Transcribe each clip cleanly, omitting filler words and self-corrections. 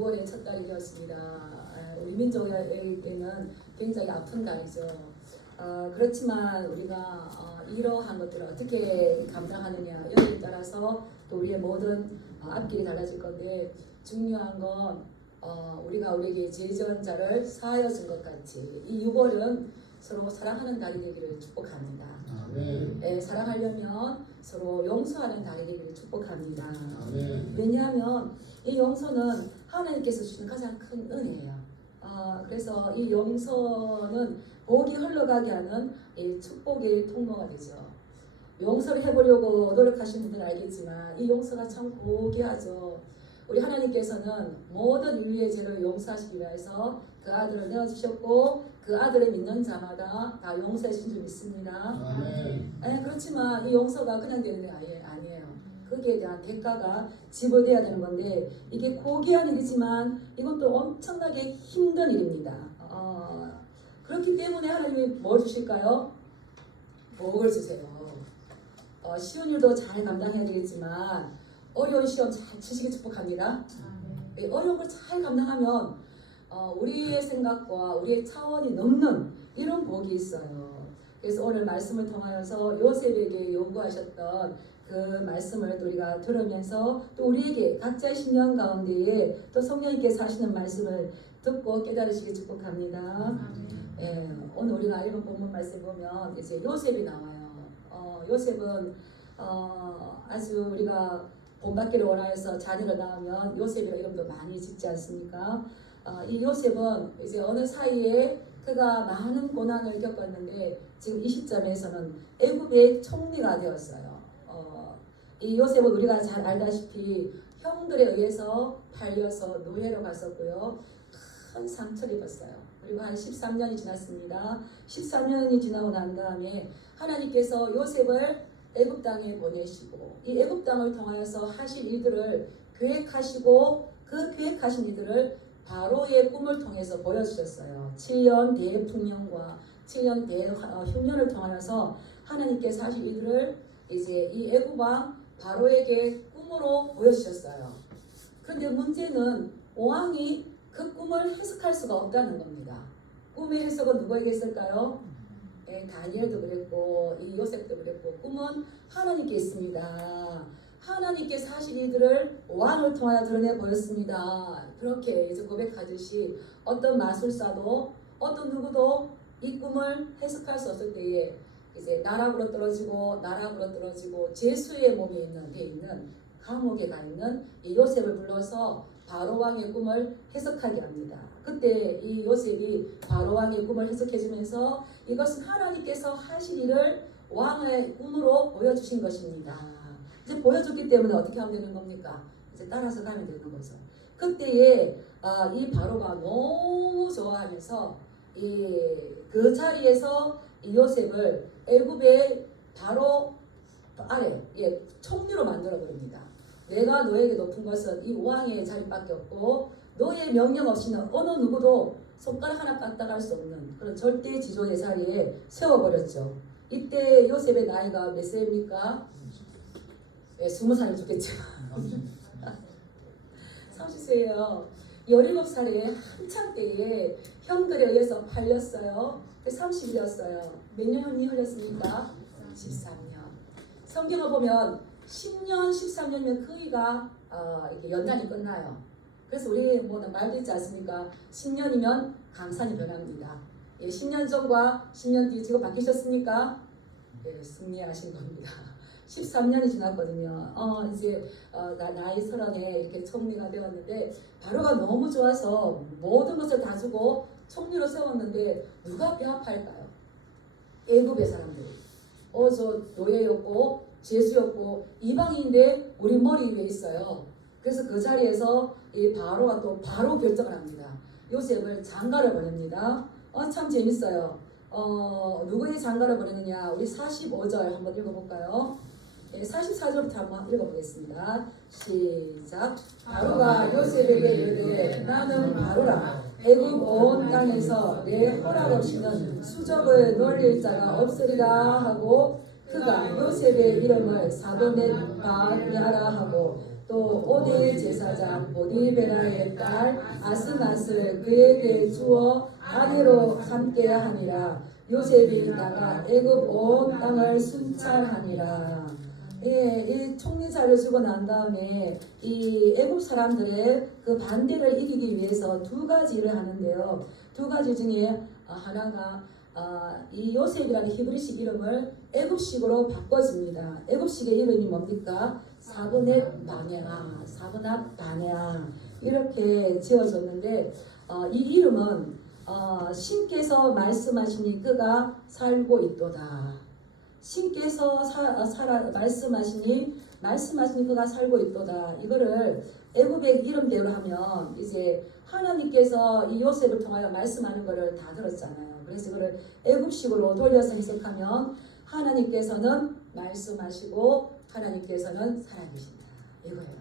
6월의 첫 달이었습니다. 우리 민족에게는 굉장히 아픈 달이죠. 그렇지만 우리가 이러한 것들을 어떻게 감당하느냐 여기에 따라서 또 우리의 모든 앞길이 달라질 건데, 중요한 건 우리가 우리에게 제전자를 사하여 준 것 같이 이 6월은 서로 사랑하는 달이 되기를 축복합니다. 사랑하려면 서로 용서하는 달이 되기를 축복합니다. 왜냐하면 이 용서는 하나님께서 주신 가장 큰 은혜예요. 그래서 이 용서는 복이 흘러가게 하는 이 축복의 통로가 되죠. 용서를 해보려고 노력하시는 분들은 알겠지만 이 용서가 참 고귀하죠. 우리 하나님께서는 모든 인류의 죄를 용서하시기 위해서 그 아들을 내어주셨고 그 아들을 믿는 자마다 다 용서해 주신 줄 믿습니다. 그렇지만 이 용서가 그냥 되는 게 아니에요. 거기에 대한 대가가 지불돼야 되는 건데, 이게 고귀한 일이지만 이건 또 엄청나게 힘든 일입니다. 그렇기 때문에 하나님이 뭘 주실까요? 복을 주세요. 쉬운 일도 잘 감당해야 되겠지만 어려운 시험 잘 치시길 축복합니다. 어려운 걸 잘 감당하면 우리의 생각과 우리의 차원이 넘는 이런 복이 있어요. 그래서 오늘 말씀을 통하여서 요셉에게 요구하셨던 그 말씀을 또 우리가 들으면서 또 우리에게 각자의 신령 가운데에 또 성령님께서 하시는 말씀을 듣고 깨달으시길 축복합니다. 오늘 우리가 읽은 본문 말씀 보면 이제 요셉이 나와요. 요셉은 아주 우리가 본받기를 원하여서 자녀를 낳으면 요셉이라는 이름도 많이 짓지 않습니까? 이 요셉은 이제 어느 사이에 그가 많은 고난을 겪었는데 지금 이 시점에서는 애굽의 총리가 되었어요. 이 요셉은 우리가 잘 알다시피 형들에 의해서 팔려서 노예로 갔었고요. 큰 상처를 입었어요. 그리고 한 13년이 지났습니다. 13년이 지나고 난 다음에 하나님께서 요셉을 애굽 땅에 보내시고 이 애굽 땅을 통하여서 하실 일들을 계획하시고 그 계획하신 일들을 바로의 꿈을 통해서 보여주셨어요. 7년 대풍년과 7년 대흉년을 통하여서 하나님께서 하실 일들을 이제 이 애굽 왕 바로에게 꿈으로 보여주셨어요. 그런데 문제는 왕이 그 꿈을 해석할 수가 없다는 겁니다. 꿈의 해석은 누구에게 있을까요? 다니엘도 그랬고 이 요셉도 그랬고 꿈은 하나님께 있습니다. 하나님께서 하실 일들을 왕을 통하여 드러내 보였습니다. 그렇게 이제 고백하듯이 어떤 마술사도 어떤 누구도 이 꿈을 해석할 수 없을 때에 이제 나락으로 떨어지고 제수의 몸에 있는 감옥에 가 있는 이 요셉을 불러서 바로 왕의 꿈을 해석하게 합니다. 그때 이 요셉이 바로 왕의 꿈을 해석해주면서 이것은 하나님께서 하실 일을 왕의 꿈으로 보여주신 것입니다. 이제 보여줬기 때문에 어떻게 하면 되는 겁니까? 이제 따라서 가면 되는 거죠. 그때에 이 바로가 너무 좋아하면서 그 자리에서 이 요셉을 애굽의 바로 아래 총리로 만들어 버립니다. 내가 너에게 높은 것은 이 왕의 자리밖에 없고 너의 명령 없이는 어느 누구도 손가락 하나 까딱할 수 없는 그런 절대 지존의 자리에 세워버렸죠. 이때 요셉의 나이가 몇 세입니까? 20살이 좋겠지만 30세예요. 17살에 한창 때에 형들에 의해서 팔렸어요. 30이었어요. 몇 년이 흘렸습니까? 13년. 성경을 보면 10년, 13년이면 거의가 이렇게 연단이 끝나요. 그래서 우리 말도 있지 않습니까? 10년이면 강산이 변합니다. 10년 전과 10년 뒤 지금 바뀌셨습니까? 승리하신 겁니다. 13년이 지났거든요. 이제 나이 30에 이렇게 총리가 되었는데 바로가 너무 좋아서 모든 것을 다 주고 총리로 세웠는데 누가 배합할까요? 애굽의 사람들이. 저 노예였고 제수였고 이방인인데 우리 머리 위에 있어요. 그래서 그 자리에서 이 바로가 또 바로 결정을 합니다. 요셉을 장가를 보냅니다. 참 재밌어요. 누구의 장가를 보내느냐? 우리 45절 한번 읽어볼까요? 44절부터 한번 읽어보겠습니다. 시작. 바로가 요셉에게 이르되 나는 바로라. 애굽 온 땅에서 내 허락 없이는 수적을 놀릴 자가 없으리라 하고 그가 요셉의 이름을 사도넷바냐라 하고 또 오네 제사장 보디베라의 딸 아스낫을 그에게 주어 아내로 삼게야 하니라. 요셉이 나가 애굽 온 땅을 순찰하니라. 예, 이 총리자를 주고 난 다음에 이 애굽 사람들의 그 반대를 이기기 위해서 두 가지 일을 하는데요. 두 가지 중에 하나가 이 요셉이라는 히브리식 이름을 애굽식으로 바꿔줍니다. 애굽식의 이름이 뭡니까? 사브넷 바네아, 사브낫 바네아 이렇게 지어졌는데 이 이름은 신께서 말씀하시니 그가 살고 있도다. 신께서 말씀하시니 그가 살고 있도다. 이거를 애굽의 이름대로 하면 이제 하나님께서 이 요셉을 통하여 말씀하는 것을 다 들었잖아요. 그래서 이거를 애굽식으로 돌려서 해석하면 하나님께서는 말씀하시고 하나님께서는 살아계신다. 이거예요.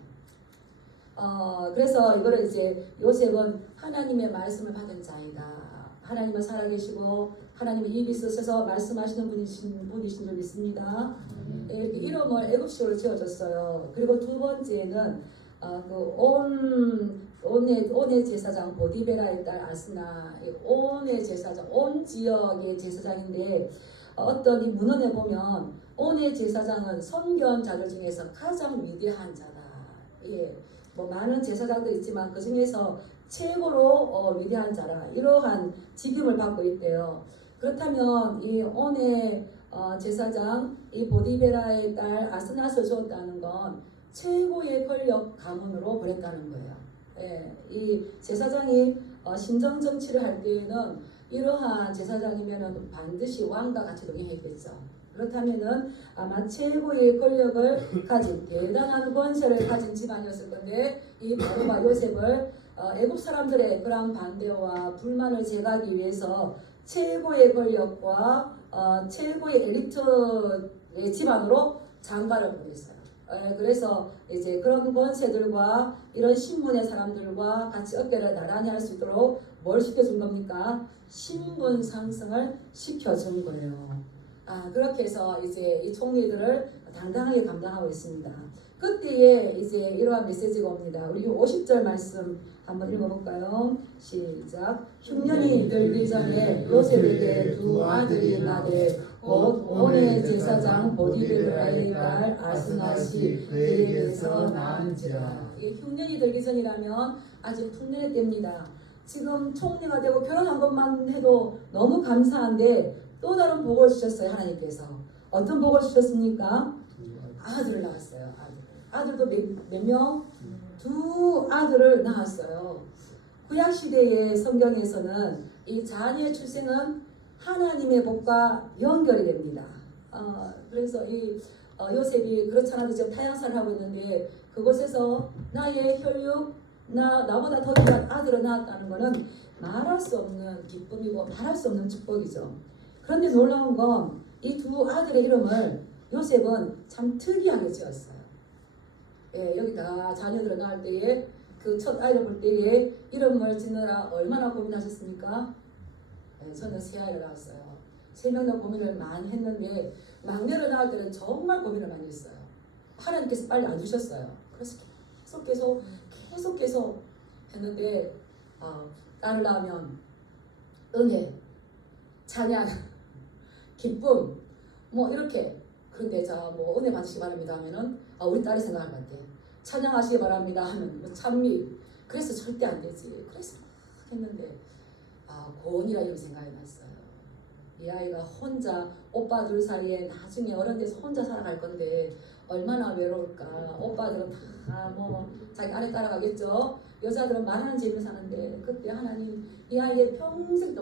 그래서 이거를 이제 요셉은 하나님의 말씀을 받은 자이다. 하나님은 살아계시고 하나님의 입이 있으셔서 말씀하시는 분이신 줄 믿습니다. 이렇게 이름을 애굽식으로 지어줬어요. 그리고 두 번째는 온의 제사장 보디베라의 딸 아스나, 온의 제사장, 온 지역의 제사장인데 어떤 이 문헌에 보면 온의 제사장은 선견자들 중에서 가장 위대한 자다. 예, 뭐 많은 제사장도 있지만 그 중에서 최고로 위대한 자라 이러한 직임을 받고 있대요. 그렇다면 이 온의 제사장 이 보디베라의 딸 아스낫을 주었다는 건 최고의 권력 가문으로 보냈다는 거예요. 예, 이 제사장이 신정 정치를 할 때에는 이러한 제사장이면은 반드시 왕과 같이 동행했겠죠. 그렇다면은 아마 최고의 권력을 가진 대단한 권세를 가진 집안이었을 건데 이 바로가 요셉을 애굽 사람들의 그러한 반대와 불만을 제거하기 위해서 최고의 권력과 최고의 엘리트의 집안으로 장가를 보냈어요. 그래서 이제 그런 권세들과 이런 신분의 사람들과 같이 어깨를 나란히 할 수 있도록 뭘 시켜준 겁니까? 신분 상승을 시켜준 거예요. 그렇게 해서 이제 이 총리들을 당당하게 감당하고 있습니다. 그때에 이제 이러한 메시지가 옵니다. 우리 50절 말씀 한번 읽어볼까요? 시작. 흉년이 들기 전에 요셉에게 두 아들이 나되 곧 온의 제사장 보디베라의 딸 아스낫이 그에게서 낳은지라. 흉년이 들기 전이라면 아직 풍년의 때입니다. 지금 총리가 되고 결혼한 것만 해도 너무 감사한데 또 다른 복을 주셨어요. 하나님께서. 어떤 복을 주셨습니까? 아들을 낳았어요. 아들도 몇 명? 두 아들을 낳았어요. 구약시대의 성경에서는 이 자녀의 출생은 하나님의 복과 연결이 됩니다. 그래서 이 요셉이 그렇잖아도 지금 타향사를 하고 있는데 그곳에서 나의 혈육, 나보다 더 귀한 아들을 낳았다는 것은 말할 수 없는 기쁨이고 말할 수 없는 축복이죠. 그런데 놀라운 건 이 두 아들의 이름을 요셉은 참 특이하게 지었어요. 예, 여기다가 자녀들을 낳을 때에 그 첫 아이를 볼 때에 이름을 짓느라 얼마나 고민하셨습니까? 예, 저는 세 아이를 낳았어요. 세 명 다 고민을 많이 했는데 막내를 낳을 때는 정말 고민을 많이 했어요. 하나님께서 빨리 안 주셨어요. 그래서 계속 했는데 딸을 낳으면 은혜, 찬양, 기쁨 뭐 이렇게. 그런데 뭐 은혜 받으시기 바랍니다 하면은 우리 딸이 생각할 것 같아. 찬양하시기 바랍니다 하면 뭐 찬미. 그래서 절대 안 되지. 그래서 했는데 고은이라 이름 생각이 났어요. 이 아이가 혼자 오빠 둘 사이에 나중에 어른 돼서 혼자 살아갈 건데 얼마나 외로울까. 오빠들은 다 뭐 자기 아내 따라가겠죠. 여자들은 말하는 집에 사는데 그때 하나님 이 아이의 평생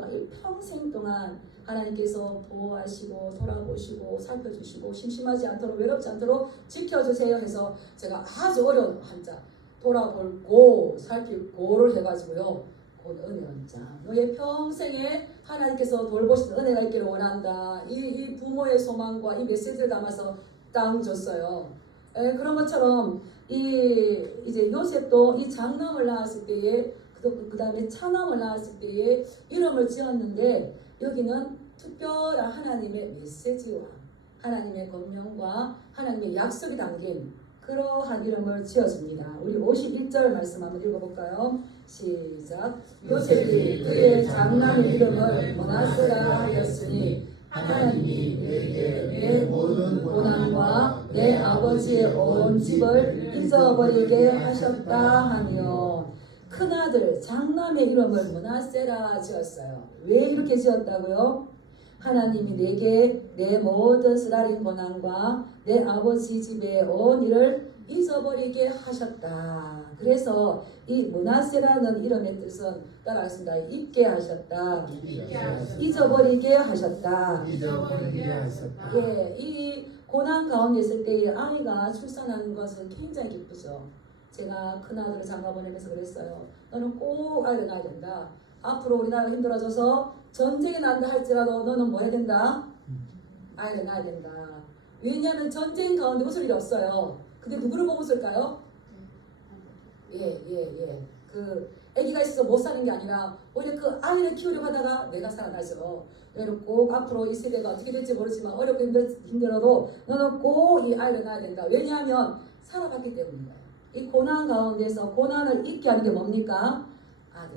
동안 하나님께서 보호하시고 돌아보시고 살펴주시고 심심하지 않도록 외롭지 않도록 지켜주세요 해서 제가 아주 어려운 한자 돌아볼 고 살필 고를 해가지고요. 곧 은혜원자 너의 평생에 하나님께서 돌보시는 은혜가 있기를 원한다. 이 부모의 소망과 이 메시지를 담아서 딱 줬어요. 그런 것처럼 이제 요셉도 이 장남을 낳았을 때에 그 다음에 차남을 낳았을 때에 이름을 지었는데 여기는 특별한 하나님의 메시지와 하나님의 권명과 하나님의 약속이 담긴 그러한 이름을 지어줍니다. 우리 51절 말씀 한번 읽어볼까요? 시작. 요셉이 그의 장남의 이름을 므낫세라 하였으니 하나님이 내게 내 모든 고난과 내 아버지의 온 집을 잊어버리게 하셨다 하며 큰아들 장남의 이름을 므낫세라 지었어요. 왜 이렇게 지었다고요? 하나님이 내게 내 모든 쓰라린 고난과 내 아버지 집의 온 일을 잊어버리게 하셨다. 그래서 이 므낫세라는 이름의 뜻은 따라하겠습니다. 잊게 하셨다. 잊어버리게 하셨다. 예, 이 고난 가운데 있을 때 아이가 출산하는 것은 굉장히 기쁘죠. 제가 큰아들을 장가 보내면서 그랬어요. 너는 꼭 아이를 낳아야 된다. 앞으로 우리나라가 힘들어져서 전쟁이 난다 할지라도 너는 뭐 해야 된다? 아이를 낳아야 된다. 왜냐하면 전쟁 가운데 웃을 일이 없어요. 근데 누구를 보고 웃을까요? 그 아기가 있어서 못 사는 게 아니라 오히려 그 아이를 키우려고 하다가 내가 살아나죠. 너는 꼭 앞으로 이 세대가 어떻게 될지 모르지만 어렵고 힘들어도 너는 꼭 이 아이를 낳아야 된다. 왜냐하면 살아봤기 때문이에요. 이 고난 가운데서 고난을 잊게 하는 게 뭡니까? 아이.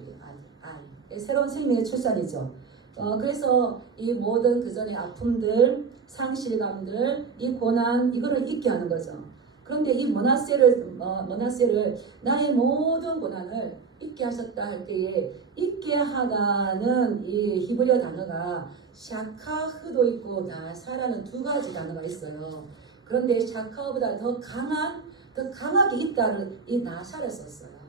새로운 생명의 출산이죠. 그래서 이 모든 그전의 아픔들, 상실감들, 이 고난, 이거를 잊게 하는 거죠. 그런데 이 므낫세를 나의 모든 고난을 잊게 하셨다 할 때에 잊게 하다는 이 히브리어 단어가 샤카흐도 있고 나사라는 두 가지 단어가 있어요. 그런데 샤카보다 더 강하게 있다는 이 나사를 썼어요.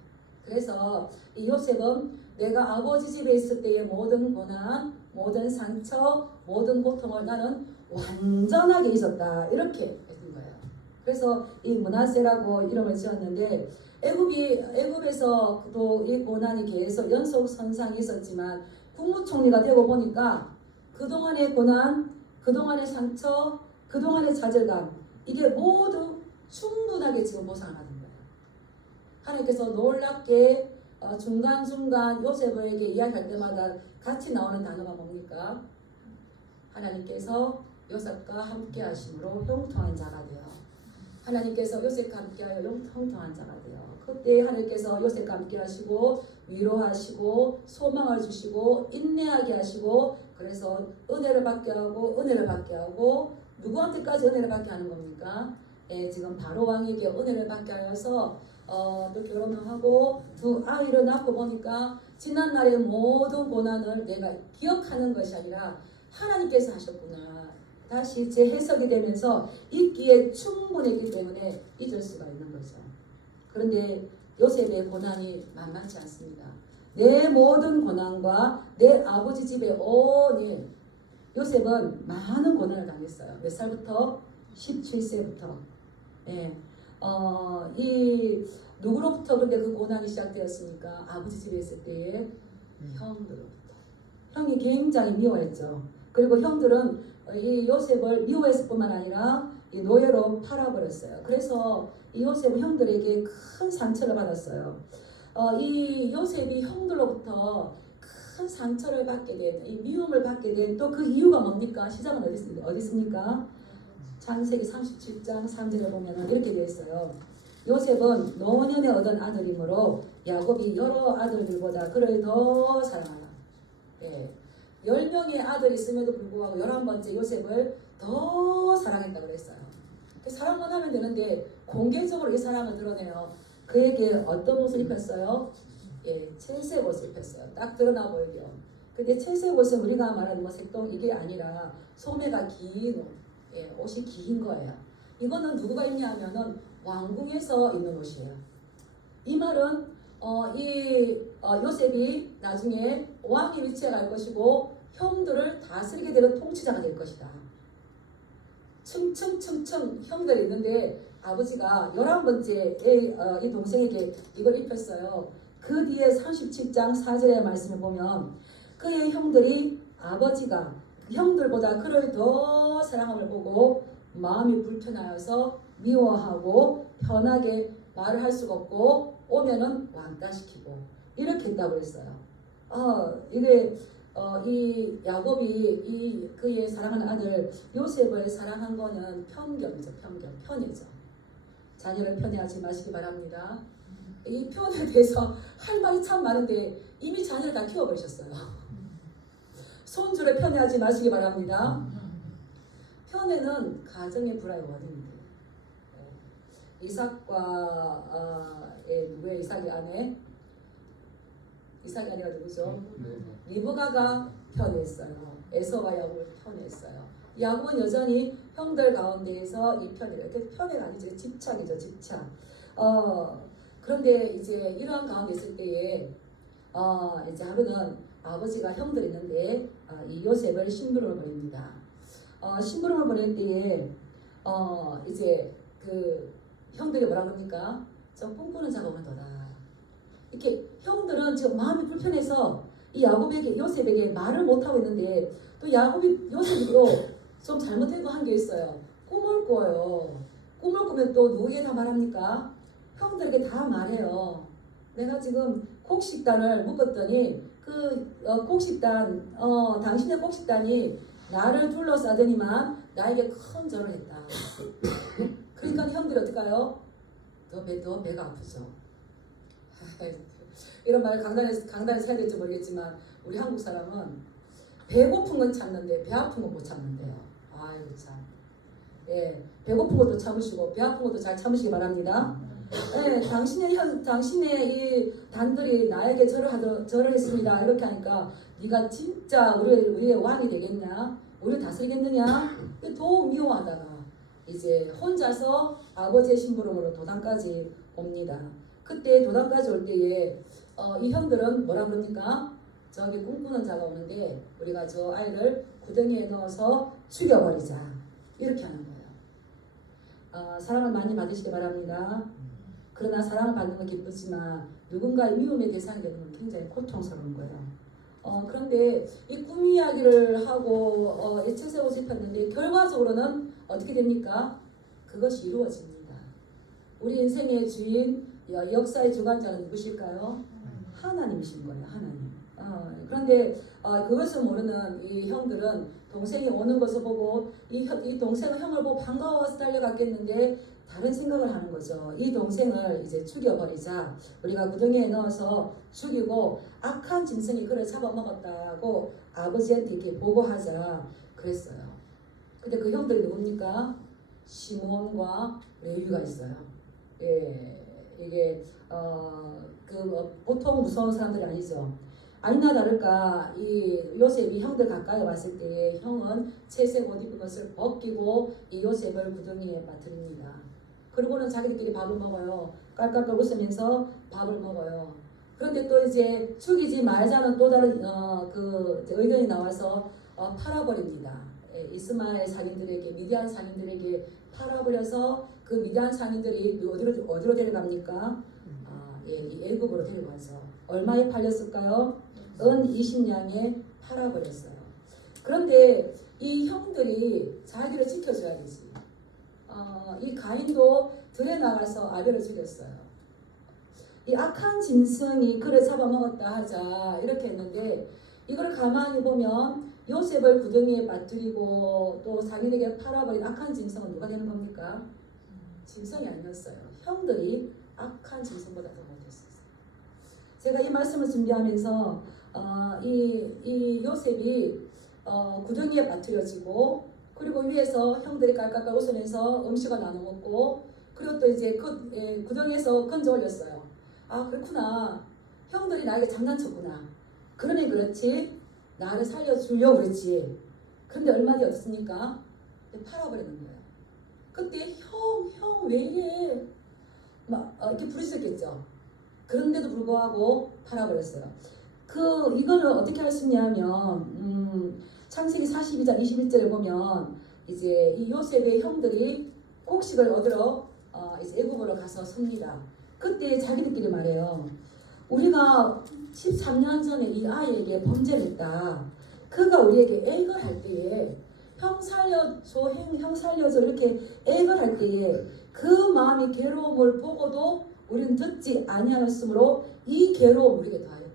그래서 이 요셉은 내가 아버지 집에 있을 때의 모든 고난, 모든 상처, 모든 고통을 나는 완전하게 잊었다. 이렇게 했던 거예요. 그래서 이 므낫세라고 이름을 지었는데 애굽에서도 이 고난이 계속 연속 선상이 있었지만 국무총리가 되고 보니까 그동안의 고난, 그동안의 상처, 그동안의 좌절감 이게 모두 충분하게 지금 보상을 받은 거예요. 하나님께서 놀랍게 중간중간 요셉에게 이야기할 때마다 같이 나오는 단어가 뭡니까? 하나님께서 요셉과 함께 하심으로 형통한 자가 되어 하나님께서 요셉과 함께하여 형통한 자가 되어 그때 하나님께서 요셉과 함께 하시고 위로하시고 소망을 주시고 인내하게 하시고 그래서 은혜를 받게 하고 누구한테까지 은혜를 받게 하는 겁니까? 지금 바로 왕에게 은혜를 받게 하여서 또 결혼을 하고 두 아이를 낳고 보니까 지난날의 모든 고난을 내가 기억하는 것이 아니라 하나님께서 하셨구나. 다시 재해석이 되면서 잊기에 충분했기 때문에 잊을 수가 있는 거죠. 그런데 요셉의 고난이 만만치 않습니다. 내 모든 고난과 내 아버지 집의 온 일, 요셉은 많은 고난을 당했어요. 몇 살부터? 17세부터. 예. 이 누구로부터 근데 그 고난이 시작되었습니까? 아버지 집에 있을 때의 형들로부터. 형이 굉장히 미워했죠. 그리고 형들은 이 요셉을 미워했을 뿐만 아니라 이 노예로 팔아버렸어요. 그래서 이 요셉은 형들에게 큰 상처를 받았어요. 이 요셉이 형들로부터 큰 상처를 받게 된, 이 미움을 받게 된 또 그 이유가 뭡니까? 시작은 어디 있습니까? 창세기 37장 3절에 보면 이렇게 되어 있어요. 요셉은 노년에 얻은 아들이므로 야곱이 여러 아들들보다 그를 더 사랑하라. 10명의 아들이 있음에도 불구하고 11번째 요셉을 더 사랑했다고 그랬어요. 사랑만 하면 되는데 공개적으로 이 사랑을 드러내요. 그에게 어떤 옷을 입혔어요? 채색 옷을 입혔어요. 딱 드러나 보이죠. 근데 채색 옷은 우리가 말하는 색동 이게 아니라 소매가 긴 옷. 옷이 긴 거예요. 이거는 누구가 입냐 하면은 왕궁에서 입는 옷이에요. 이 말은 요셉이 나중에 왕의 위치에 갈 것이고 형들을 다스리게 되는 통치자가 될 것이다. 층층층층 형들이 있는데 아버지가 11번째 이 동생에게 이걸 입혔어요. 그 뒤에 37장 4절의 말씀을 보면 그의 형들이 아버지가 형들보다 그를 더 사랑함을 보고 마음이 불편하여서 미워하고 편하게 말을 할 수가 없고 오면은 왕따시키고 이렇게 했다고 했어요. 이게 이 야곱이 그의 사랑하는 아들 요셉을 사랑한 거는 편견이죠. 편이죠. 자녀를 편애하지 마시기 바랍니다. 이 표현에 대해서 할 말이 참 많은데 이미 자녀를 다 키워버리셨어요. 손주를 편애하지 마시기 바랍니다. 편애는 가정의 불화의 원인입니다. 이삭과 누구의 이삭이 아내? 이삭이 아내가 누구죠? 리브가가 편애했어요. 에서와 야곱을 편애했어요. 야곱은 여전히 형들 가운데에서 이 편애를, 이렇게 편애가 아니죠. 집착이죠, 집착. 그런데 이제 이러한 가운데 있을 때에 이제 하루는 아버지가 형들이 있는데 이 요셉을 심부름을 보냅니다. 심부름을 보낼 때에 이제 그 형들이 뭐라 그럽니까? 저 꿈꾸는 자가 오는도다. 이렇게 형들은 지금 마음이 불편해서 이 야곱에게 요셉에게 말을 못 하고 있는데 또 요셉이도 좀 잘못해도 한 게 있어요. 꿈을 꿔요. 꿈을 꾸면 또 누구에게 다 말합니까? 형들에게 다 말해요. 내가 지금 곡식단을 묶었더니 그 곡식단 당신의 곡식단이 나를 둘러싸더니만 나에게 큰 절을 했다. 그러니까 형들이 어떡해요? 더 배가 아프죠. 이런 말 강단에서 해야 될지 모르겠지만 우리 한국 사람은 배고픈 건 참는데 배 아픈 건 못 참는데요. 아이고 참. 예, 배고픈 것도 참으시고 배 아픈 것도 잘 참으시기 바랍니다. 예, 당신의 이 단들이 나에게 절을 했습니다. 이렇게 하니까 네가 진짜 우리의 왕이 되겠냐? 우리를 다스리겠느냐? 더 미워하다가 이제 혼자서 아버지의 심부름으로 도단까지 옵니다. 그때 도단까지 올 때에 이 형들은 뭐라 그럽니까? 저기 꿈꾸는 자가 오는데 우리가 저 아이를 구덩이에 넣어서 죽여버리자. 이렇게 하는 거예요. 사랑을 많이 받으시기 바랍니다. 그러나 사랑을 받는 건 기쁘지만 누군가의 미움의 대상이 되는 건 굉장히 고통스러운 거예요. 그런데 이 꿈 이야기를 하고 애체세고 짚었는데 결과적으로는 어떻게 됩니까? 그것이 이루어집니다. 우리 인생의 주인, 역사의 주관자는 누구실까요? 하나님이신 거예요. 하나님. 그런데 그것을 모르는 이 형들은 동생이 오는 것을 보고 이 동생은 형을 보고 반가워서 달려갔겠는데 다른 생각을 하는 거죠. 이 동생을 이제 죽여버리자. 우리가 구덩이에 넣어서 죽이고 악한 짐승이 그를 잡아먹었다고 아버지한테 이렇게 보고하자 그랬어요. 근데 그 형들이 누굽니까? 시몬과 레위가 있어요. 예, 이게 보통 무서운 사람들이 아니죠. 아니나 다를까 이 요셉이 형들 가까이 왔을 때 형은 채색 옷 입은 것을 벗기고 이 요셉을 구덩이에 빠뜨립니다. 그리고는 자기들끼리 밥을 먹어요. 깔깔깔 웃으면서 밥을 먹어요. 그런데 또 이제 죽이지 말자는 또 다른 의견이 나와서 팔아버립니다. 이스마엘 상인들에게, 미디안 상인들에게 팔아버려서 그 미디안 상인들이 어디로 데려갑니까? 이 애굽으로 데려가서 얼마에 팔렸을까요? 은 20냥에 팔아버렸어요. 그런데 이 형들이 자기를 지켜줘야 되지. 이 가인도 들에 나가서 아벨을 죽였어요. 이 악한 짐승이 그를 잡아먹었다 하자 이렇게 했는데 이걸 가만히 보면 요셉을 구덩이에 빠뜨리고 또 상인에게 팔아버린 악한 짐승은 누가 되는 겁니까? 짐승이 아니었어요. 형들이 악한 짐승보다 더 못했어요. 제가 이 말씀을 준비하면서 이 요셉이 구덩이에 빠뜨려지고 그리고 위에서 형들이 깔깔깔 웃으면서 음식을 나눠 먹고 그리고 또 이제 구덩이에서 건져 올렸어요. 그렇구나. 형들이 나에게 장난쳤구나. 그러니 그렇지. 나를 살려주려고 그랬지. 그런데 얼마 뒤에 어떻습니까? 팔아버리는 거예요. 그때 형 왜 이래? 막 이렇게 부르셨겠죠. 그런데도 불구하고 팔아버렸어요. 이거를 어떻게 할 수 있냐면 창세기 42장 21절에 보면 이제 이 요셉의 형들이 곡식을 얻으러 이제 애굽으로 가서 섭니다. 그때 자기들끼리 말해요. 우리가 13년 전에 이 아이에게 범죄를 했다. 그가 우리에게 애걸 할 때에 형 살려줘 이렇게 애걸 할 때에 그 마음이 괴로움을 보고도 우리는 듣지 아니하였으므로 이 괴로움 우리에게 더하였다.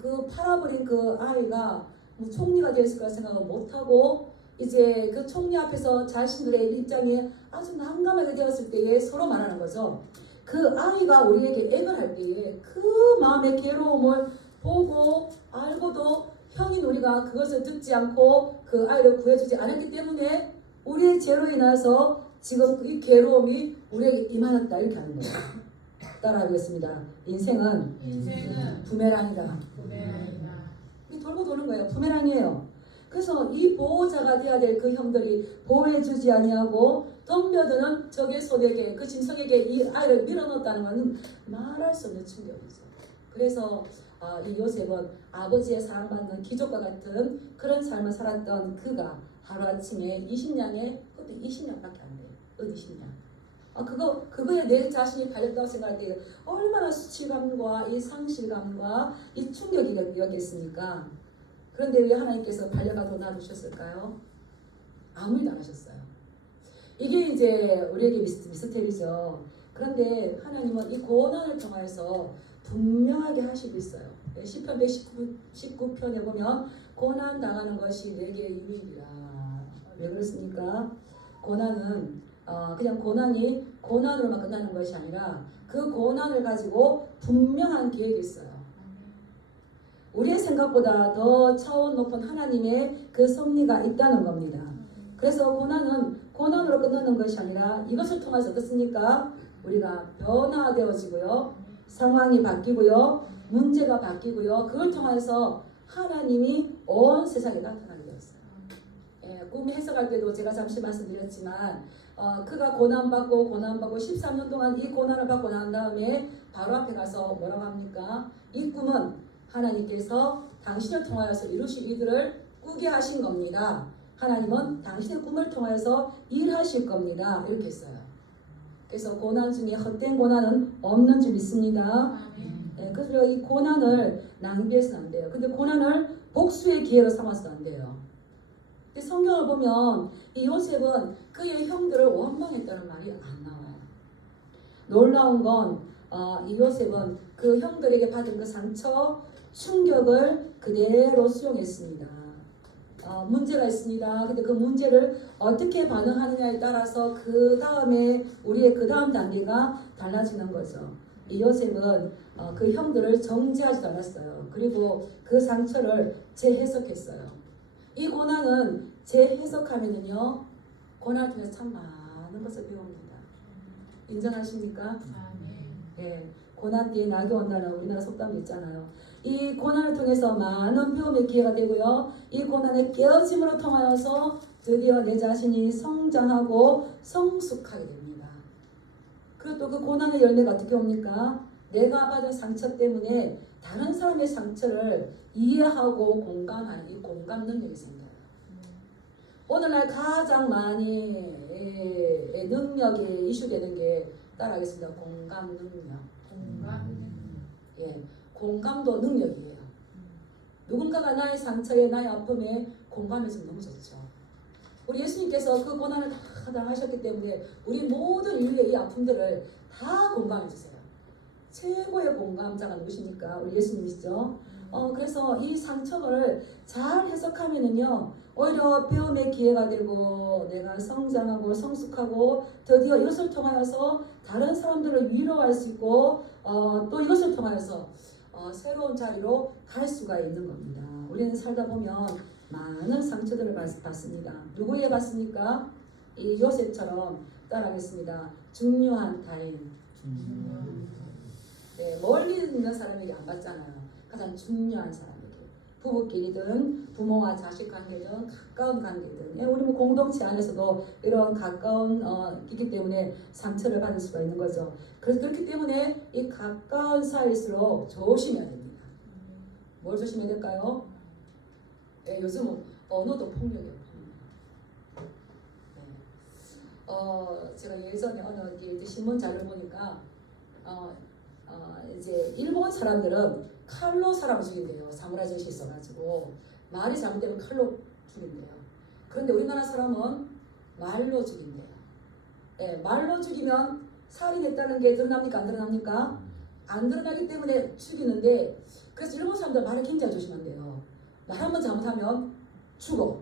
그 팔아버린 그 아이가 뭐 총리가 되었을까 생각을 못하고 이제 그 총리 앞에서 자신들의 입장에 아주 난감하게 되었을 때에 서로 말하는 거죠. 그 아이가 우리에게 액을 할 때에 그 마음의 괴로움을 보고 알고도 형인 우리가 그것을 듣지 않고 그 아이를 구해주지 않았기 때문에 우리의 죄로 인해서 지금 이 괴로움이 우리에게 임하였다 이렇게 하는 거예요. 따라하겠습니다. 인생은 부메랑이다. 이 돌고 도는 거예요. 부메랑이에요. 그래서 이 보호자가 돼야 될 그 형들이 보호해주지 아니하고 덤벼드는 적의 손에게 그 짐승에게 이 아이를 밀어넣었다는 것은 말할 수 없는 충격이죠. 그래서 이 요셉은 아버지의 사랑받는 귀족과 같은 그런 삶을 살았던 그가 하루아침에 20냥에 그것도 20냥밖에 안 돼요. 20냥. 그거에 내 자신이 팔렸다고 생각할 때 얼마나 수치감과 이 상실감과 이 충격이었겠습니까? 그런데 왜 하나님께서 반려가도 놔두셨을까요? 아무 일도 안 하셨어요. 이게 이제 우리에게 미스테리죠. 그런데 하나님은 이 고난을 통해서 분명하게 하시고 있어요. 시편 119편에 보면 고난 당하는 것이 내게 유익이라. 왜 그렇습니까? 고난은 그냥 고난이 고난으로만 끝나는 것이 아니라 그 고난을 가지고 분명한 계획이 있어요. 우리의 생각보다 더 차원 높은 하나님의 그 섭리가 있다는 겁니다. 그래서 고난은 고난으로 끝나는 것이 아니라 이것을 통해서 어떻습니까? 우리가 변화되어지고요. 상황이 바뀌고요. 문제가 바뀌고요. 그걸 통해서 하나님이 온 세상에 나타나게 되었어요. 꿈 해석할 때도 제가 잠시 말씀드렸지만 그가 고난받고 13년 동안 이 고난을 받고 난 다음에 바로 앞에 가서 뭐라고 합니까? 이 꿈은 하나님께서 당신을 통하여서 이루실 일들을 꾸게 하신 겁니다. 하나님은 당신의 꿈을 통해서 일하실 겁니다. 이렇게 했어요. 그래서 고난 중에 헛된 고난은 없는 줄 믿습니다. 그래서 이 고난을 낭비해서는 안 돼요. 근데 고난을 복수의 기회로 삼아서는 안 돼요. 성경을 보면 이 요셉은 그의 형들을 원망했다는 말이 안 나와요. 놀라운 건 이 요셉은 그 형들에게 받은 그 상처, 충격을 그대로 수용했습니다. 문제가 있습니다. 근데 그 문제를 어떻게 반응하느냐에 따라서 그 다음에 우리의 그 다음 단계가 달라지는 거죠. 이 요셉은 그 형들을 정죄하지도 않았어요. 그리고 그 상처를 재해석했어요. 이 고난은 재해석하면은요, 고난을 통해서 참 많은 것을 배웁니다. 인정하십니까? 예, 고난 뒤에 낙이 온다는 우리나라 속담이 있잖아요. 이 고난을 통해서 많은 배움의 기회가 되고요. 이 고난의 깨어짐으로 통하여서 드디어 내 자신이 성장하고 성숙하게 됩니다. 그리고 또 그 고난의 열매가 어떻게 옵니까? 내가 받은 상처 때문에 다른 사람의 상처를 이해하고 공감하는 이 공감 능력이 생겨요. 오늘날 가장 많이 능력이 이슈되는 게 따라하겠습니다. 공감 능력. 공감도 능력이에요. 누군가가 나의 상처에 나의 아픔에 공감해주면 너무 좋죠. 우리 예수님께서 그 고난을 다 당하셨기 때문에 우리 모든 인류의 이 아픔들을 다 공감해주세요. 최고의 공감자가 누구십니까? 우리 예수님이시죠. 그래서 이 상처를 잘 해석하면은요, 오히려 배움의 기회가 되고 내가 성장하고 성숙하고 드디어 이것을 통하여서 다른 사람들을 위로할 수 있고 또 이것을 통하여서 새로운 자리로 갈 수가 있는 겁니다. 우리는 살다 보면 많은 상처들을 받습니다. 누구에게 받습니까? 이 요셉처럼 따라하겠습니다. 중요한 타인. 네, 멀리 있는 사람에게 안 받잖아요. 가장 중요한 사람에게. 부부끼리든 부모와 자식 관계든 가까운 관계든 우리 뭐 공동체 안에서도 이런 가까운 있기 때문에 상처를 받을 수가 있는 거죠. 그래서 그렇기 때문에 이 가까운 사이일수록 조심해야 됩니다. 뭘 조심해야 될까요? 요즘은 언어도 폭력이에요. 제가 예전에 어느 신문 자료를 보니까 이제 일본 사람들은 칼로 사람을 죽인대요. 사무라이 정신이 있어가지고 말이 잘못되면 칼로 죽인대요. 그런데 우리나라 사람은 말로 죽인대요. 말로 죽이면 살인했다는 게 드러납니까? 안 드러납니까? 안 드러나기 때문에 죽이는데, 그래서 일본 사람들 말을 굉장히 조심한대요. 말 한번 잘못하면 죽어.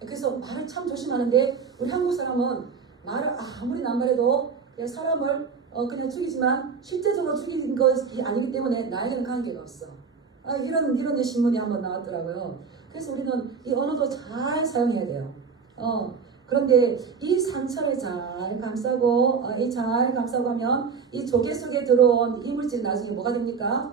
그래서 말을 참 조심하는데 우리 한국 사람은 말을 아무리 남발해도 그냥 사람을 그냥 죽이지만 실제적으로 죽이는 것이 아니기 때문에 나에게는 관계가 없어. 이런 신문이 한번 나왔더라고요. 그래서 우리는 이 언어도 잘 사용해야 돼요. 그런데 이 상처를 잘 감싸고 잘 감싸고 하면 이 조개 속에 들어온 이물질이 나중에 뭐가 됩니까?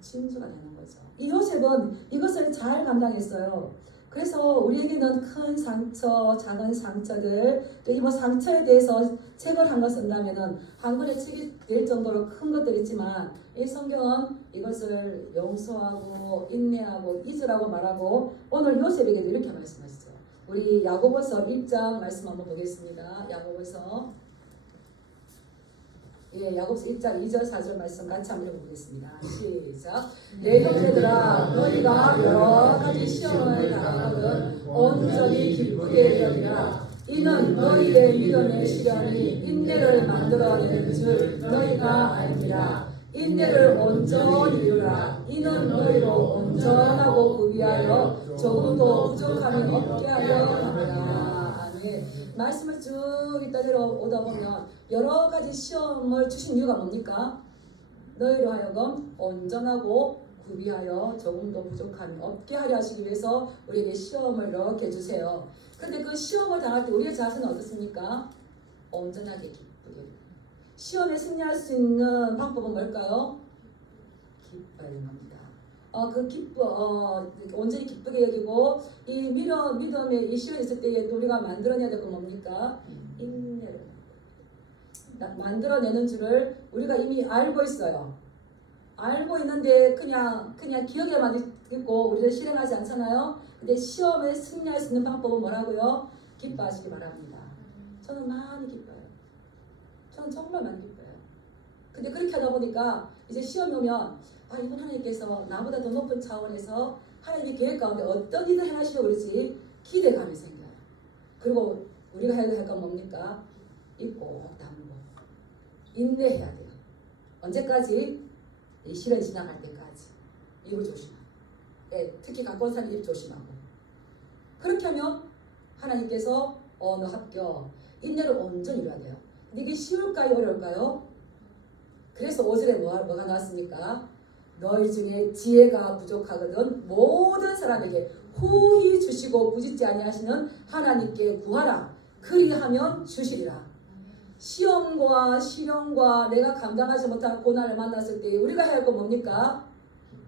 진주가 되는 거죠. 이 요셉은 이것을 잘 감당했어요. 그래서 우리에게는 큰 상처, 작은 상처들, 또 이 상처에 대해서 책을 한 권 쓴다면은 한 권의 책이 될 정도로 큰 것들이 있지만 이 성경은 이것을 용서하고 인내하고 잊으라고 말하고 오늘 요셉에게도 이렇게 말씀하시죠. 우리 야고보서 1장 말씀 한번 보겠습니다. 야고보서 야고보서 1장 2절 4절 말씀 같이 한번 읽어보겠습니다. 시작. 내 형제들아 너희가 여러 가지 시험을 당하거든 온전히 기쁘게 여기라. 이는 너희의 믿음의 시련이 인내를 만들어내는 줄 너희가 알리라. 인내를 온전히 이루라. 이는 너희로 온전하고 구비하여 조금도 부족함이 없게 하려 함이라. 아멘. 말씀을 쭉 읽다 오다 보면 여러 가지 시험을 주신 이유가 뭡니까? 너희로 하여금 온전하고 구비하여 조금도 부족함이 없게 하려 하시기 위해서 우리에게 시험을 이렇게 주세요. 근데 그 시험을 당할 때 우리의 자세는 어떻습니까? 온전하게 기쁘게. 시험에 승리할 수 있는 방법은 뭘까요? 기뻐야 되는 겁니다. 온전히 기쁘게 여기고 이 믿음의 이 시련이 있을 때에 우리가 만들어내야 될 건 뭡니까? 인내를 만들어내는 줄을 우리가 이미 알고 있어요. 알고 있는데 그냥 기억에만 있고 우리를 실행하지 않잖아요. 근데 시험에 승리할 수 있는 방법은 뭐라고요? 기뻐하시기 바랍니다. 저는 많이 기뻐요. 저는 정말 많이 기뻐요. 근데 그렇게 하다 보니까 이제 시험이 오면 이번 하나님께서 나보다 더 높은 차원에서 하나님의 계획 가운데 어떤 일을 해나시려고 그러지 기대감이 생겨요. 그리고 우리가 해야 할 건 뭡니까? 입고 다물고 인내해야 돼요. 언제까지? 이 시련이 지나갈 때까지. 입을 조심하고 특히 가까운 사람 입 조심하고 그렇게 하면 하나님께서 너 합격 인내를 온전히 이뤄야 돼요. 근데 이게 쉬울까요? 어려울까요? 그래서 5절에 뭐가 나왔습니까? 너희 중에 지혜가 부족하거든 모든 사람에게 후히 주시고 부짓지 아니하시는 하나님께 구하라. 그리하면 주시리라. 시험과 시련과 내가 감당하지 못한 고난을 만났을 때 우리가 해야 할 건 뭡니까?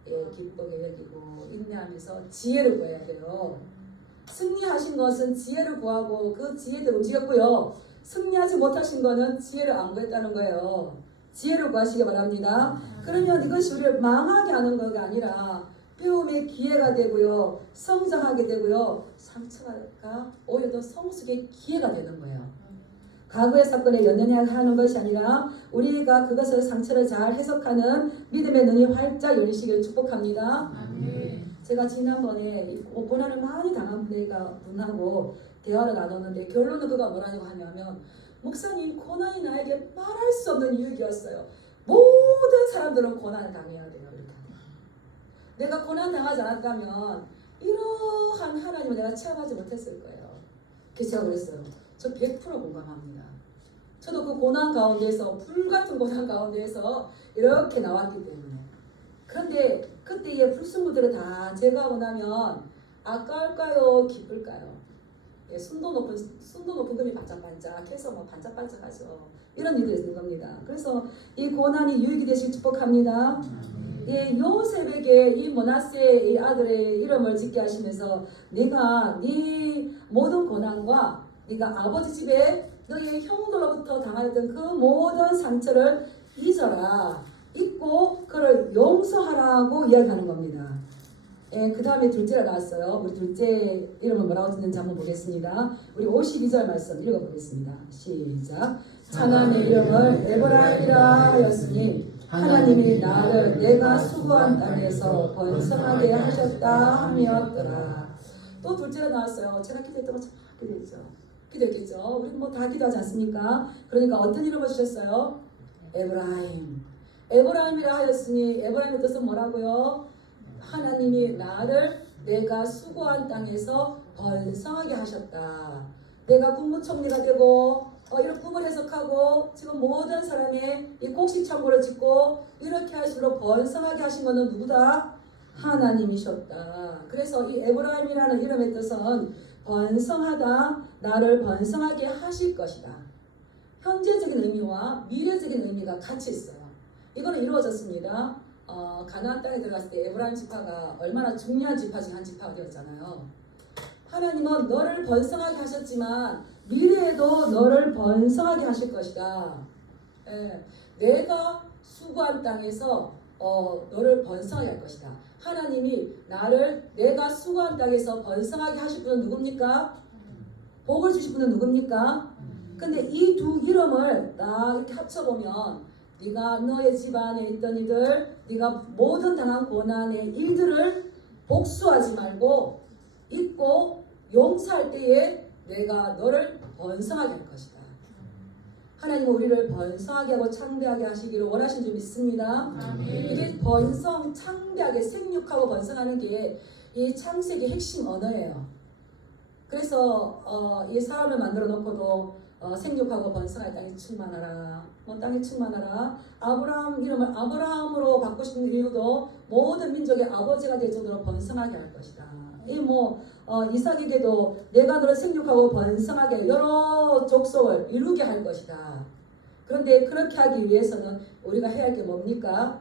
기쁘게 여기고 인내하면서 지혜를 구해야 돼요. 승리하신 것은 지혜를 구하고 그 지혜대로 움직였고요. 승리하지 못하신 것은 지혜를 안 구했다는 거예요. 지혜를 구하시기 바랍니다. 그러면 이것이 우리를 망하게 하는 것이 아니라 배움의 기회가 되고요. 성장하게 되고요. 상처가 오히려 더 성숙의 기회가 되는 거예요. 과거의 사건에 연연해야 하는 것이 아니라 우리가 그것을 상처를 잘 해석하는 믿음의 눈이 활짝 열리시기를 축복합니다. 제가 지난번에 고난을 많이 당한 분하고 대화를 나눴는데 결론은 그가 뭐라고 하냐면 목사님 고난이 나에게 말할 수 없는 유익이었어요. 모든 사람들은 고난을 당해야 돼요. 이렇게. 내가 고난 당하지 않았다면 이러한 하나님을 내가 체험하지 못했을 거예요. 그래서 제가 그랬어요. 저 100% 공감합니다. 저도 그 고난 가운데에서 불같은 고난 가운데에서 이렇게 나왔기 때문에 그런데 그때의 불순물들을 다 제거하고 나면 아까울까요? 기쁠까요? 순도 높은 금이 반짝반짝해서 반짝반짝하죠. 이런 일이 있는 겁니다. 그래서 이 고난이 유익이 되실 축복합니다. 요셉에게 이 므낫세의 이 아들의 이름을 짓게 하시면서 네가 네 모든 고난과 네가 아버지 집에 너의 형들로부터 당하였던 그 모든 상처를 잊어라. 잊고 그를 용서하라고 이야기하는 겁니다. 그 다음에 둘째가 나왔어요. 우리 둘째 이름은 뭐라고 짓는지 한번 보겠습니다. 우리 52절 말씀 읽어보겠습니다. 시작. 하나님의 이름을 에브라임이라 하였으니 하나님이 나를 내가 수고한 땅에서 번성하게 하셨다 하였더라. 또 둘째가 나왔어요. 제가 기도했던 거 참 기도했겠죠. 우리 뭐 다 기도하지 않습니까? 그러니까 어떤 이름을 주셨어요? 에브라임이라 하였으니 에브라임의 뜻은 뭐라고요? 하나님이 나를 내가 수고한 땅에서 번성하게 하셨다. 내가 국무총리가 되고 이런 꿈을 해석하고 지금 모든 사람의 이 곡식창고를 짓고 이렇게 할수록 번성하게 하신 것은 누구다? 하나님이셨다. 그래서 이 에브라임이라는 이름의 뜻은 번성하다, 나를 번성하게 하실 것이다. 현재적인 의미와 미래적인 의미가 같이 있어요. 이거는 이루어졌습니다. 가나안 땅에 들어갔을 때 에브라임 지파가 얼마나 중요한 지파 중 한 지파가 되었잖아요. 하나님은 너를 번성하게 하셨지만 미래에도 너를 번성하게 하실 것이다. 예, 내가 수고한 땅에서 너를 번성하게 할 것이다. 하나님이 나를 내가 수고한 땅에서 번성하게 하실 분은 누굽니까? 복을 주실 분은 누굽니까? 근데 이 두 이름을 딱 이렇게 합쳐보면 네가 너의 집안에 있던 이들, 네가 모든 당한 고난의 일들을 복수하지 말고 잊고 용서할 때에 내가 너를 번성하게 할 것이다. 하나님은 우리를 번성하게 하고 창대하게 하시기를 원하신 줄 믿습니다. 이게 번성, 창대하게 생육하고 번성하는 게 이 창세기 핵심 언어예요. 그래서 이 사람을 만들어 놓고도 생육하고 번성할 땅에 충만하라. 땅에 충만하라. 아브라함 이름을 아브라함으로 바꾸신 이유도 모든 민족의 아버지가 될 정도로 번성하게 할 것이다. 이삭에게도 내가 너를 생육하고 번성하게 여러 족속을 이루게 할 것이다. 그런데 그렇게 하기 위해서는 우리가 해야 할 게 뭡니까?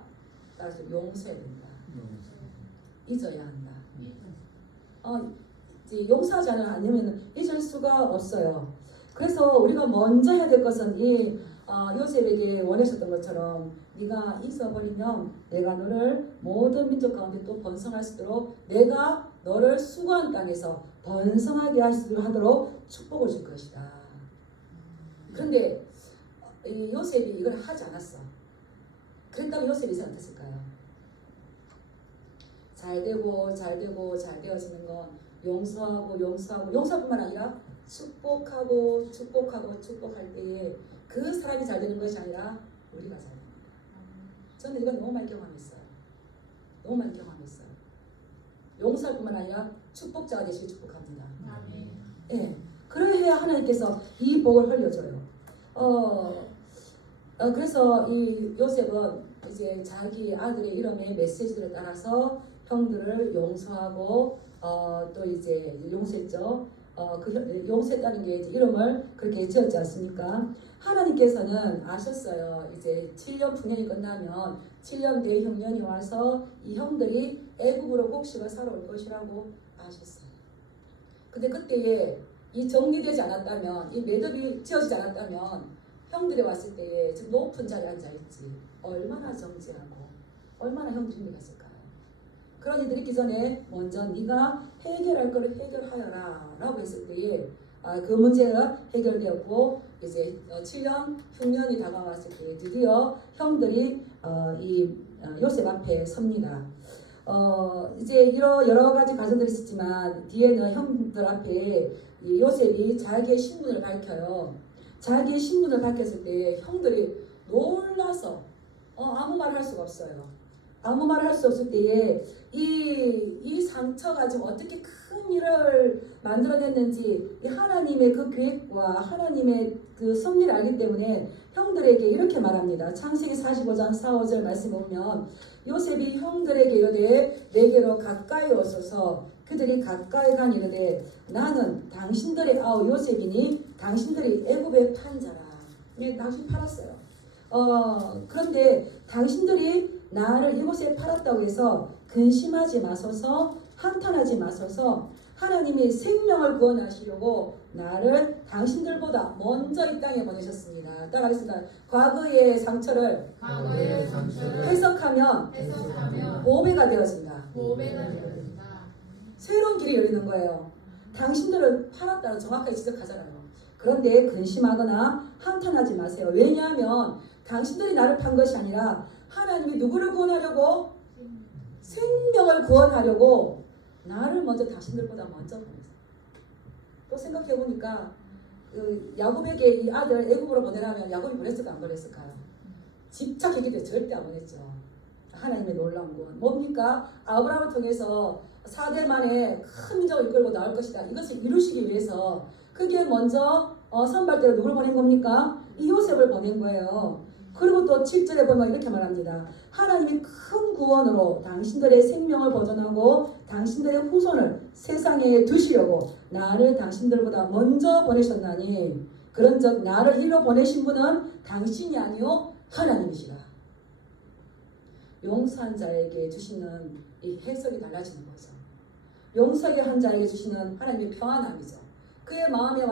따라서 용서해야 된다. 잊어야 한다. 용서하지 않으면 잊을 수가 없어요. 그래서 우리가 먼저 해야 될 것은 이 요셉에게 원하셨던 것처럼 네가 잊어버리면 내가 너를 모든 민족 가운데 또 번성할 수 있도록 내가 너를 수고한 땅에서 번성하게 하도록 축복을 줄 것이다. 그런데 이 요셉이 이걸 하지 않았어. 그랬다면 요셉이 어땠을까요? 잘 되어지는 건 용서뿐만 아니라 축복할 때에 그 사람이 잘 되는 것이 아니라 우리가 잘 됩니다. 저는 이건 너무 많이 경험했어요. 용서할 뿐만 아니라 축복자가 되시길 축복합니다. 예, 그래야 하나님께서 이 복을 흘려줘요. 그래서 이 요셉은 이제 자기 아들의 이름의 메시지를 따라서 형들을 용서하고 또 이제 용서했죠. 용서했다는 게 이제 이름을 그렇게 지었지 않습니까? 하나님께서는 아셨어요. 이제 7년 풍년이 끝나면 7년 뒤에 흉년이 와서 이 형들이 애굽으로 곡식을 사러 올 것이라고 아셨어요. 근데 그때에 이 정리되지 않았다면, 이 매듭이 지어지지 않았다면 형들이 왔을 때에 지금 높은 자리에 앉아있지 얼마나 정지하고 얼마나 형준비가 있을까요? 그런 일들이 있기 전에 먼저 네가 해결할 것을 해결하여라 라고 했을 때에 그 문제가 해결되었고 이제 7년 흉년이 다가왔을 때 드디어 형들이 이 요셉 앞에 섭니다. 이제 여러 가지 과정들이 있었지만 뒤에는 형들 앞에 이 요셉이 자기의 신분을 밝혀요. 자기의 신분을 밝혔을 때 형들이 놀라서 아무 말 할 수가 없어요. 아무 말 할 수 없을 때에 이 상처가 지금 어떻게 큰 일을 만들어냈는지 이 하나님의 그 계획과 하나님의 그 섭리를 알기 때문에 형들에게 이렇게 말합니다. 창세기 45장 4, 5절 말씀 보면 요셉이 형들에게 이르되 내게로 가까이 오소서. 그들이 가까이 간 이르되 나는 당신들의 아우 요셉이니 당신들이 애굽에 판 자라. 예, 당신 팔았어요. 그런데 당신들이 나를 이곳에 팔았다고 해서 근심하지 마소서, 한탄하지 마소서. 하나님이 생명을 구원하시려고 나를 당신들보다 먼저 이 땅에 보내셨습니다. 따라하겠습니다. 과거의 상처를 해석하면 보배가 되어진다. 새로운 길이 열리는 거예요. 당신들을 팔았다는 정확하게 지적하잖아요. 그런데 근심하거나 한탄하지 마세요. 왜냐하면 당신들이 나를 판 것이 아니라 하나님이 누구를 구원하려고? 생명을 구원하려고 나를 먼저 당신들보다 먼저 보냈어요. 또 생각해보니까 야곱에게 이 아들 애굽으로 보내라면 야곱이 보냈을까 안 보냈을까요? 집착했기 때문에 절대 안 보냈죠. 하나님의 놀라운 건 뭡니까? 아브라함을 통해서 4대 만에 큰 민족을 이끌고 나올 것이다. 이것을 이루시기 위해서 그게 먼저 선발대로 누굴 보낸 겁니까? 이 요셉을 보낸 거예요. 그리고 또 7절에 보면 이렇게 말합니다. 하나님이 큰 구원으로 당신들의 생명을 보존하고 당신들의 후손을 세상에 두시려고 나를 당신들보다 먼저 보내셨나니 그런즉 나를 일로 보내신 분은 당신이 아니요 하나님이시라. 용서한 자에게 주시는 이 해석이 달라지는 거죠. 용서한 자에게 주시는 하나님의 평안함이죠. 그의 마음에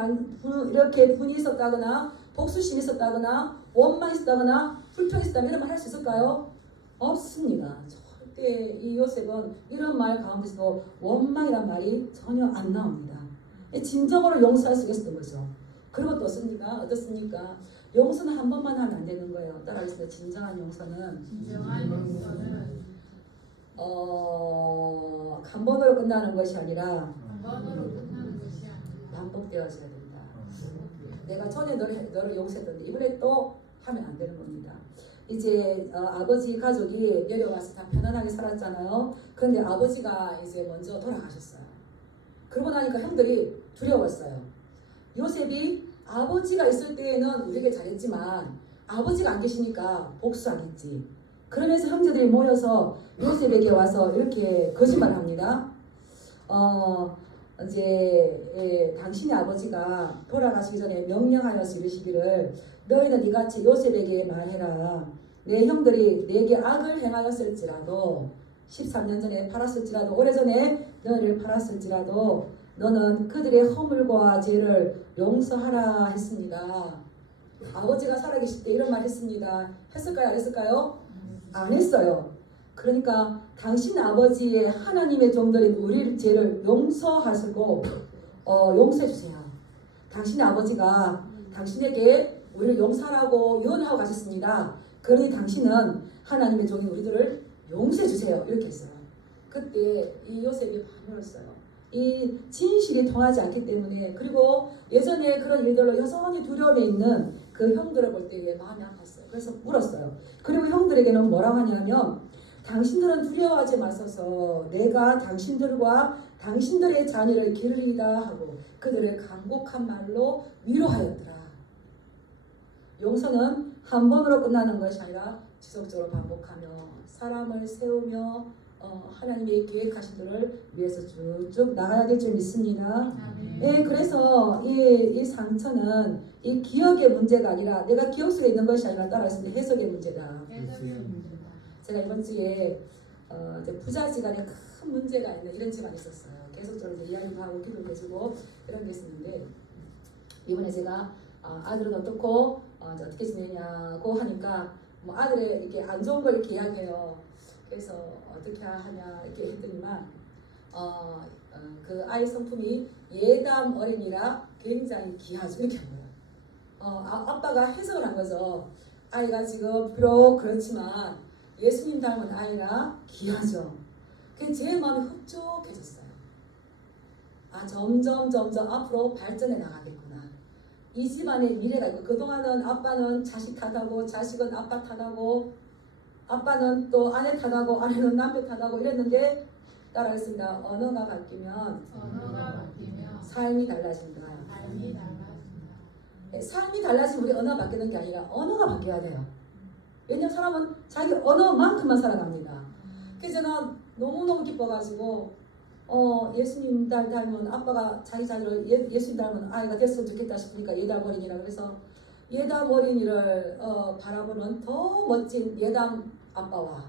이렇게 분이 있었다거나 복수심이 있었다거나 원망이 있었다거나 불평이 있었다면 이런 말 할 수 있을까요? 없습니다. 절대 이 요셉은 이런 말 가운데서도 원망이란 말이 전혀 안 나옵니다. 진정으로 용서할 수 있었던 거죠. 그리고 또 어떻습니까? 용서는 한 번만 하면 안 되는 거예요. 따라하겠습니다. 진정한 용서는 한 번으로 끝나는 것이 아니라 반복되어져야 된다. 내가 전에 너를 용서했던데 이번에 또 하면 안 되는 겁니다. 이제 아버지 가족이 내려와서 다 편안하게 살았잖아요. 그런데 아버지가 이제 먼저 돌아가셨어요. 그러고 나니까 형들이 두려웠어요. 요셉이 아버지가 있을 때에는 우리에게 잘했지만 아버지가 안 계시니까 복수하겠지. 그러면서 형제들이 모여서 요셉에게 와서 이렇게 거짓말합니다. 당신의 아버지가 돌아가시기 전에 명령하여서 이르시기를 너희는 이같이 요셉에게 말해라. 내 형들이 내게 악을 행하였을지라도 13년 전에 팔았을지라도 오래전에 너희를 팔았을지라도 너는 그들의 허물과 죄를 용서하라 했습니다. 아버지가 살아계실 때 이런 말 했습니다. 했을까요? 안 했을까요? 안 했어요. 그러니까 당신 아버지의 하나님의 종들이 우리 죄를 용서하시고 용서해 주세요. 당신의 아버지가 당신에게 우리를 용서하라고 유언하고 가셨습니다. 그러니 당신은 하나님의 종인 우리들을 용서해 주세요. 이렇게 했어요. 그때 이 요셉이 반응했어요. 이 진실이 통하지 않기 때문에 그리고 예전에 그런 일들로 여전히 두려움에 있는 그 형들을 볼 때 마음이 아팠어요. 그래서 물었어요. 그리고 형들에게는 뭐라고 하냐면 당신들은 두려워하지 마소서 내가 당신들과 당신들의 자녀를 기르리이다 하고 그들을 간곡한 말로 위로하였더라. 용서는 한 번으로 끝나는 것이 아니라 지속적으로 반복하며 사람을 세우며 하나님의 계획하신 것을 위해서 쭉쭉 나가야 될 줄 믿습니다. 예, 그래서 이 상처는 이 기억의 문제가 아니라 내가 기억 속에 있는 것이 아니라 따라서 해석의 문제다. 제가 이번 주에 부자지간에 큰 문제가 있는 이런 집안이 있었어요. 계속적으로 이야기도 하고 기도도 해주고 이런 게 있었는데 이번에 제가 아들은 어떻고 어떻게 지내냐고 하니까 뭐 아들의 이렇게 안 좋은 걸 이렇게 이야기해요. 그래서 어떻게 하냐 이렇게 했더니만 그 아이 성품이 예담 어린이라 굉장히 귀하죠 이렇게 한 거예요. 아빠가 해석을 한 거죠. 아이가 지금 비록 그렇지만 예수님 닮은 아이라 귀하죠. 그게 제 마음이 흡족해졌어요. 점점 앞으로 발전해 나가겠구나. 이 집안의 미래가 있고 그동안은 아빠는 자식 탓하고 자식은 아빠 탓하고 아빠는 또 아내 탓하고 아내는 남편 탓하고 이랬는데 따라하겠습니다. 언어가 바뀌면 삶이 달라진다. 삶이 달라지면 우리 언어가 바뀌는 게 아니라 언어가 바뀌어야 돼요. 왜냐하면 사람은 자기 언어만큼만 살아갑니다. 그래서 제가 너무너무 기뻐가지고 예수님 닮은 아빠가 자기 자녀를 예수님 닮은 아이가 됐으면 좋겠다 싶으니까 예담 어린이라 그래서 예담 어린이를 바라보는 더 멋진 예담 아빠와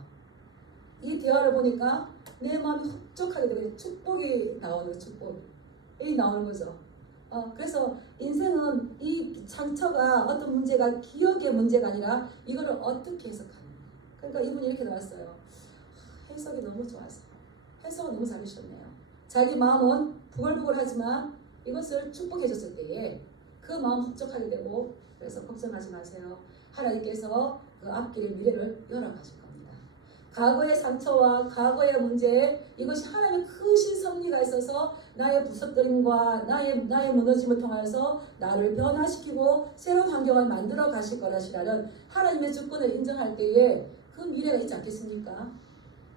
이 대화를 보니까 내 마음이 흡족하게 되고 축복이 나오는 축복이 나오는 거죠. 그래서 인생은 이 상처가 어떤 문제가 기억의 문제가 아니라 이거를 어떻게 해석하는가. 그러니까 이분이 이렇게 나왔어요. 해석이 너무 좋아서 해석을 너무 잘해주셨네요. 자기 마음은 부글부글하지만 이것을 축복해줬을 때에 그 마음 흡족하게 되고 그래서 걱정하지 마세요. 하나님께서 그 앞길의 미래를 열어가실 겁니다. 과거의 상처와 과거의 문제에 이것이 하나님의 크신 섭리가 있어서 나의 부서뜨림과 나의 무너짐을 통하여서 나를 변화시키고 새로운 환경을 만들어 가실 거라시라는 하나님의 주권을 인정할 때에 그 미래가 있지 않겠습니까?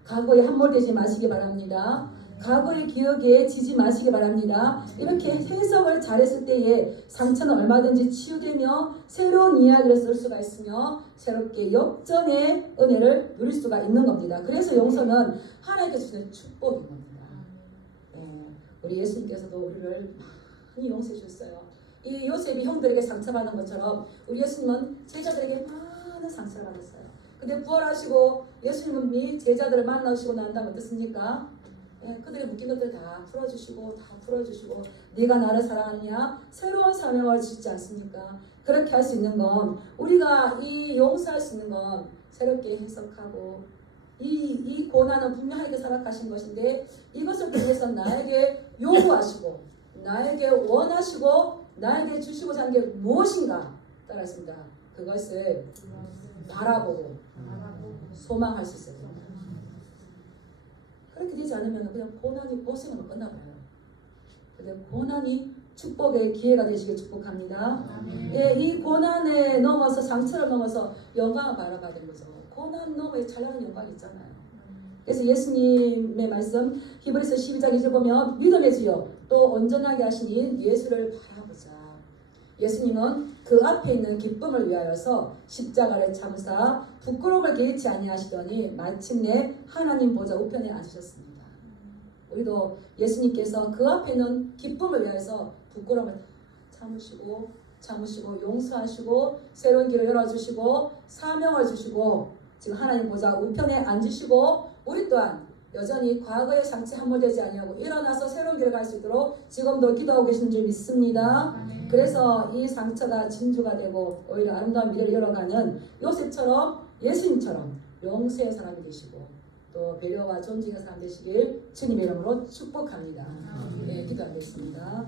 과거에 함몰되지 마시기 바랍니다. 과거의 기억에 지지 마시기 바랍니다. 이렇게 해석을 잘했을 때에 상처는 얼마든지 치유되며 새로운 이야기를 쓸 수가 있으며 새롭게 역전의 은혜를 누릴 수가 있는 겁니다. 그래서 용서는 하나님께서 주시는 축복인 겁니다. 우리 예수님께서도 우리를 많이 용서해 주셨어요. 이 요셉이 형들에게 상처받은 것처럼 우리 예수님은 제자들에게 많은 상처를 받았어요. 근데 부활하시고 예수님이 제자들을 만나시고 난 다음에 어떻습니까? 그들의 묶인 것들 다 풀어주시고 네가 나를 사랑하느냐 새로운 사명을 주시지 않습니까? 그렇게 할 수 있는 건 우리가 이 용서할 수 있는 건 새롭게 해석하고 이 고난은 분명 하나님께 허락하신 것인데 이것을 통해서 나에게 요구하시고 나에게 원하시고 나에게 주시고자 하는 게 무엇인가 따라했습니다. 그것을 바라보고 소망할 수 있어요. 그렇게 되지 않으면 그냥 고난이 고생으로 끝나버려요. 근데 고난이 축복의 기회가 되시길 축복합니다. 이 고난에 넘어서 상처를 넘어서 영광을 바라봐야 되는 거죠. 고난 너머에 찬란한 영광이 있잖아요. 그래서 예수님의 말씀 히브리서 12장 2절 보면 믿음의 주여 또 온전하게 하시니 예수를 바라보자. 예수님은 그 앞에 있는 기쁨을 위하여서 십자가를 참으사 부끄러움을 개의치 아니하시더니 마침내 하나님 보좌 우편에 앉으셨습니다. 우리도 예수님께서 그 앞에 있는 기쁨을 위하여서 부끄러움을 참으시고 용서하시고 새로운 길을 열어주시고 사명을 주시고 지금 하나님 보좌 우편에 앉으시고 우리 또한 여전히 과거의 상처에 함몰되지 아니하고 일어나서 새로운 길을 갈 수 있도록 지금도 기도하고 계시는 줄 믿습니다. 그래서 이 상처가 진주가 되고 오히려 아름다운 미래를 열어가는 요셉처럼 예수님처럼 용서의 사람이 되시고 또 배려와 존중의 사람 되시길 주님의 이름으로 축복합니다. 기도하겠습니다.